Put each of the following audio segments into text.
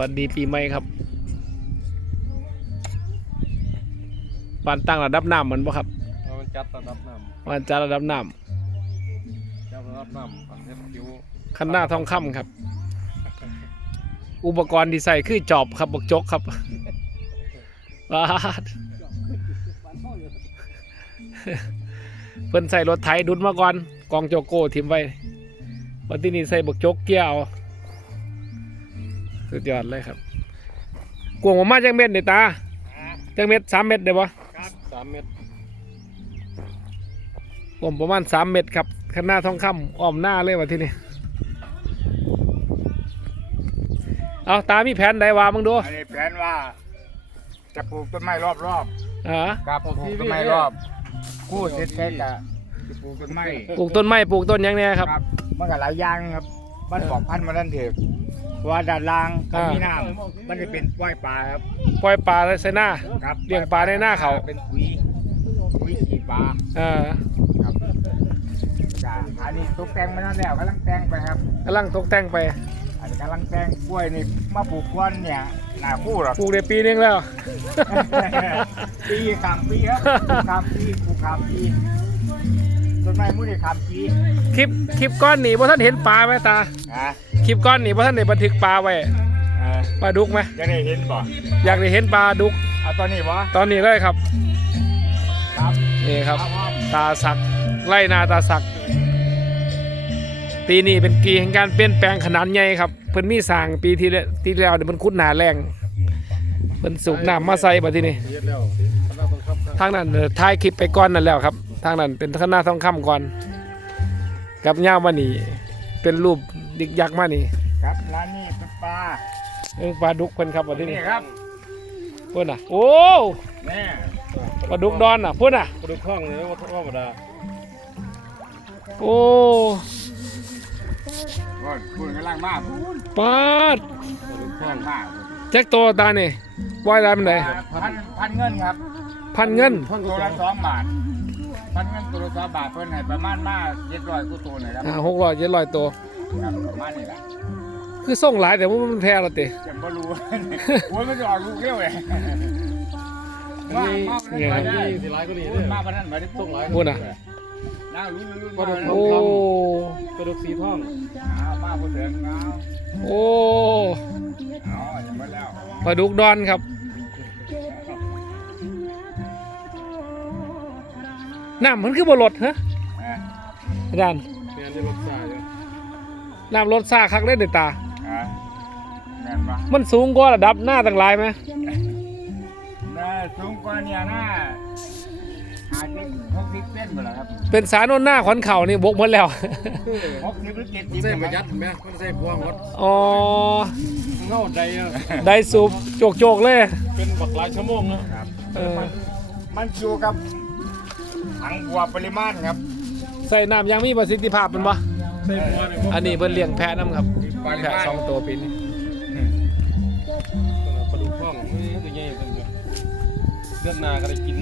วัสดีปีใหม่ครับปานตั้งระดับน้ำมันบ่ครับเอามันจัดระดับน้ปานจัดระดับน้ำจัดระดับน้ำปัดเฮ็ดคิ้วำคันหน้าทองคำครับ อุปกรณ์ที่ใส่คือจอบครับบกจกครับว้าดเพิ่นใส่รถไถดุนมาก่อน กองโจโก้ทิมไว้วันที่นี่ใส่บกจกเกี่ยว สุดยอดเลยครับกวงออกมาจังเม็ดนี่ตาจังเม็ดสามเม็ดได้ปะครับสามเมตรผมประมาณสามเม็ดครับข้างหน้าทองคำอ้อมหน้าเลยวันที่นี่เอาตามีแผนใดวามึงดูอันนี้แผนว่า จะปลูกต้นไม้รอบรอบอ่าๆครับปลูกต้นไม้รอบกู้เสร็จแค่จะจะปลูกต้นไม้ปลูกต้นไม้ปลูกต้นหยังเนี่ยครับ มันก็หลายอย่างครับมันบอกพันธุ์มาดันเถอะเพราะ ว่าด้านล่างก็มีน้ำมันจะเป็นปล่อยปลาครับปล่อยปลาใส่หน้าครับเลี้ยงปลาในหน้าเขาเป็นปุ๋ยปุ๋ยขีดปลาอ่าครับจ้ะอันนี้ตกแต่งมาแล้วกำลังแต่งไปครับกำลังตกแต่งไปอันนี้กำลังแต่งกล้วยนี่มาปลูกกวนเนี่ยหนาคู่หรอกปลูกได้ปีนึงแล้ว ปีขามปีครับขามปีปลูกขามปี ต้นไม้มุ่นี่ขามปีคลิปคลิปก้อนหนีบ่ท่านเห็นปลาไหมตาอะคลิปก้อนหนีบ่ท่านได้บันทึกปลาไว้เออปลาดุกไหมจะได้เห็นบ่อยากได้เห็นปลาดุก เอาตอนนี้วะตอนนี้เลยครับครับนี่ครับเอาตาสักไล่นาตาสัก ปีนี้เป็นปีแห่งการเปลี่ยนแปลงขนาดใหญ่ครับเพิ่นมีสร้างปีที่แล้วที่แล้วเนี่ยมันคุดหนาแรงเพิ่นสูบน้ำมาใส่บัดทีนี้ เฮ็ดแล้วคณะต้องครับ ทางนั้นเอ่อถ่ายคลิปไปก่อนนั่นแล้วครับ ทางนั้นเป็นข้างหน้าทองคำก่อน กับย่ามานี่ เป็นรูปดิกยักษ์มานี่ครับร้านนี้เป็นปลาเอิ้งปลาดุกเพิ่นครับบัดทีนี่นี้ครับเพิ่นน่ะ โอ้แน่ปลาดุกดอนน่ะเพิ่นน่ะกระดูกข้องเนี่ยว่าธรรมดาโอ้ก่อนคุณกำลังมากปาดกระดูกข้กำอลังงมากแจ็คโตตานี่ว่ายได้มันไดพันพันเงินครับ พันเงินตัวละสองบาท พันเงินตัวละสองบาทเพิ่นให้ประมาณมาเจ็ดร้อยกูตัวหน่อยครับอ่าหกร้อยเจ็ดร้อยตัว ครับประมาณนี้แหละคือส่งหลายแต่ว่ามันแพ้และติยังบ่รู้โอ้ยมันจะออกลูกเร็วเลยมามาเนี่ยมาครับได้นี่สิหลายกว่านี้พูเด้ดอมาปานนั้นมาได้ส่งหลายพูดน่ะน้าลุ้นลุ้นกระดูกมาโอ้กระดูกสีทองเอามาพูดถึงเอาโอ้เอาอย่างหมดแล้วปลาดุกดอนครับ น้ำมันคือบรถฮะเอออาจารย์แม่นได้รสชาติเลยน้ำรถซาคักได้เด็ดตาเออแม่นปะมันสูงกว่าระดับหน้าต่างหลายไหมน่าสูงกว่าเนี่ยน่าหาสิบหกสิบเส้นหมดแล้วครับเป็นสารโนนหน้าขวัญเข่านี่บกหมดแล้ว หกสิบหรือเจ็ดสิบใส่ประหยัดเห็นไหมมันใส่พวงหมดอ๋อ เงาใจอะได้สูบโจกโจกๆเลย เป็นบักหลายชั่วโมงเนาะครับเออ มันอยู่กับ ถังบัวปริมาณครับใส่น้ำยังมีประสิทธิภาพมันปะใส่พวงนี่อันนี้เพิ่นเลี้ยงแพะน้ำครับปริแพะมาณสองตัวปีนี้กระดูกข้องนี่ตัวใหญ่เป็นแบบเลือดนาก็ได้กิน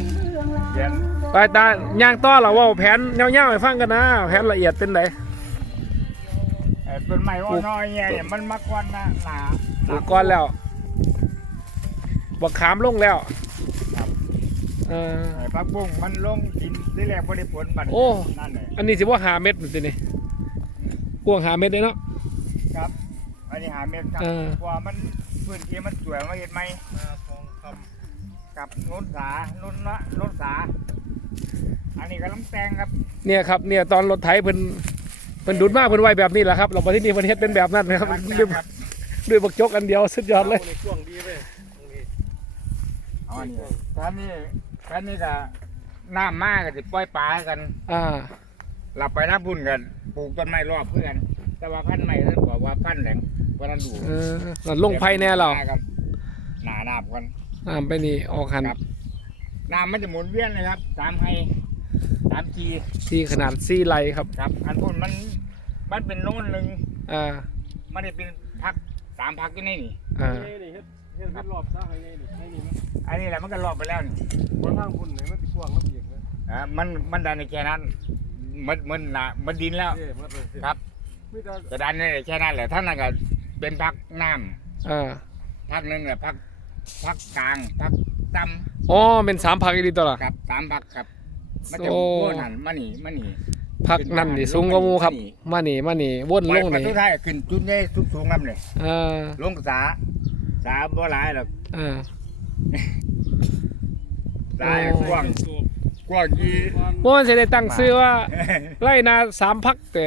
เย็นไปตาย่างต้อเราว่าแผนเงี้ยวๆให้ฟังกันนะ แผนละเอียดเป็นไงเอ่อต้นไม้อ่อนน้อยเนี่ยมันมากกว่าหน้าหนาปลูกก้อนแล้วบักขามลงแล้ว เออ ไอ้ผักบุ้งมันลงดินที่แรกบ่ได้ผลบัดโอ้ นั่นเลยอันนี้สิว่าหาเม็ดมันสินี่กวางหาเม็ดเลยเนาะ ครับ อันนี้หาเม็ดครับเออ กว่ามันพื้นที่มันสวยมาเห็นไหมนาทองคกับโน้นสาโน้นละโน้นสา อันนี้กำลังแต่งครับเนี่ยครับเนี่ยตอนรถไถเพิ่นเพิ่นดุดมากเพิ่นไวแบบนี้แหละครับเราไปที่นี่เพิ่นเฮ็ดเป็นแบบนั้นนะครับกำลังด้วยแต่งครับด้วยบักจกอันเดียวสุดยอดเลยำช่วงดีเว้ยตรงนี้เอาอันนี้ตอนนี้ ตอนนี้ก็น้ำมากก็จะปล่อยปลากันอ่าเราไปน้ำพุ่นกันปลูกต้นไม้รอบเพื่อน แต่ว่าพันธุ์ใหม่ท่านบอกว่าพันธุ์แหลงเพราะนั้นดูเออนั่นลงไผ่แน่เราครับหนาหนาบกันอ่าไปนี่ออกหันครับ น้ำมันจะหมุนเวียนเลยครับสามไฮสามทีที่ขนาดซี่ไรครับครับ อันพุ่นมันมันเป็นโน่นหนึ่งอ่า มันได้เป็นพักสามพักอยู่ในนี่ อ่านี่นี่เฮ็ดเฮ็ดเป็นรอบซะให้ไงนี่ให้นี่มั้ยอันนี้แหละมันก็รอบไปแล้วนี่บนทางพุ่นนี่มันสิกว้างน้ำเอียงเลยอ่ามันมันดันในแค่นั้น มันมันหนามันดินแล้ว เอ้ยมันเลยครับ มีแต่จะดันในแค่นั้นแหละท่านนั้นก็เป็นพักน้อ่าำพักหนึ่งแหละพักพักกลางพักต่อ๋อเป็นสามพักอีดีตัวละำครับสามพักครับ มันจะโอ้โวนหันมานี่มานี่พักนั่นดิสูงกว่าหมูครับมานี่มานี่วนลงไปนี่สุดท้ายขึ้นจุดใหญ่สูงสูงๆครับเลยเออลงสา สาบ่หลายหรอกเออ สายโอ้กว้างกว้างยี่เมื่อวานจะได้ตั้งชื่อว่าไร่นาสามพักแต่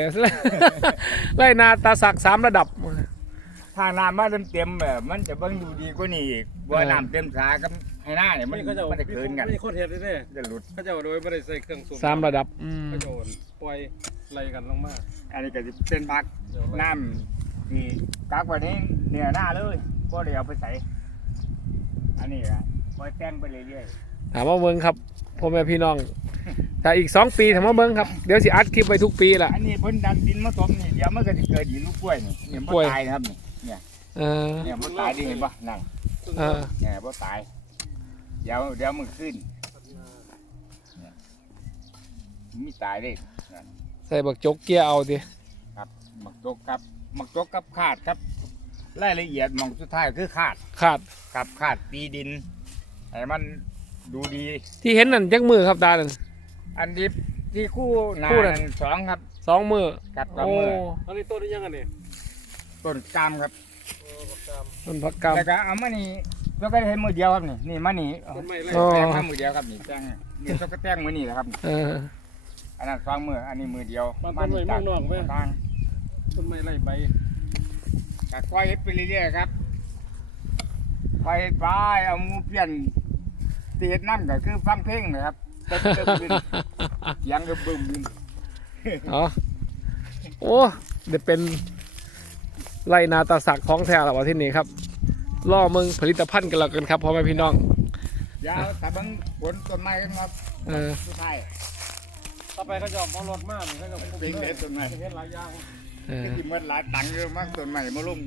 ไร่นาตาสักสามระดับ ถ้าน้ำมาเต็มเต็มๆแบบมันจะเบิ่งดูดีกว่านี้อีกบ่เออน้ำเต็มสากับให้หน้าเนี่ยมันเขาจะมันจะเกินกันไม่โคตรเห็ดเลยเด้จะหลุดเขาจะโดยไม่ได้ใส่เครื่องสูบสามระดับอืมเขาจะปล่อยไล่กันลงมาอันนี้ก็จะเป็นพักเดี๋ยวไล่น้ำ ที่กักไว้นี้เนี่ยหน้าเลยบ่ได้เอาไปใส่อันนี้ก็คอยแต่งไปเรื่อยถามว่าเบิ้งครับพ่อแม่พี่น้องแต่อีกสองปีถามว่าเบิ้งครับเดี๋ยวสิอัดคลิปไปทุกปีละๆอันนี้เพิ่นดันดินมาถมนี่เดี๋ยวมันก็จะเกิดหินลูกกล้วยนี่เนี่ยบ่กล้วยตายนะครับนี่เนี่ยเออเนี่ยบ่ตายดิเห็นป่ะนั่นเออเนี่ยบ่ตายเดี๋ยวเดี๋ยวมันขึ้นมีตายเด้นั่นใส่บักจกเกียร์เอาดิครับหมักจกครับ หมักจกกับขาดครับ รายละเอียดหมองสุดท้ายคือขาดขาดกับขาดตีดินให้มันดูดี ที่เห็นนั่นจักมือครับตานั่น อันที่ที่คู่หนาคู่น่ะ นั้นสองครับสองมือกับกับโอ้มืออันนี้ต้นนี้ยังไงนี่ต้นกามครับโอ้บักกามมันพักกรรมแล้วก็เอามานี่แล้วก็ได้เห็นมือเดียวครับนี่นี่มานี่ต้นไม้ไล่อ๋อ แตงมามือเดียวครับนี่แตงนี่ต้องก็แตงมือนี่แหละครับเอออันนั้นสองมืออันนี้มือเดียวมันต้นไม้เมืองนอกไหมทาง ต้นไม้ไล่ใบก็ค่อยเฮ็ดไปเรื่อยๆครับค่อยเฮ็ดไปเอาหมูเปลี่ยนตีเฮ็ดน้ำก็คือฟังเพลงนะครับเติมเติมขึ้นเสียงก็บึ้มขึ้นอ๋อโอ้เดี๋ยวเป็นไร่นาตาสักของแท้แล้ววะที่นี่ครับล่อมึงผลิตภัณฑ์กันแล้วกันครับพ่อแม่พี่น้องยาวแต่เบางผลต้นไม้กันครับเออสุดท้ายต่อไปเขาจะเอารถมานี่เขาจะเป็นเฮ็ดต้นไม้เฮ็ดหลายอย่าง เออ ที่มันหลายตังค์เยอะมากส่วนใหม่มาลง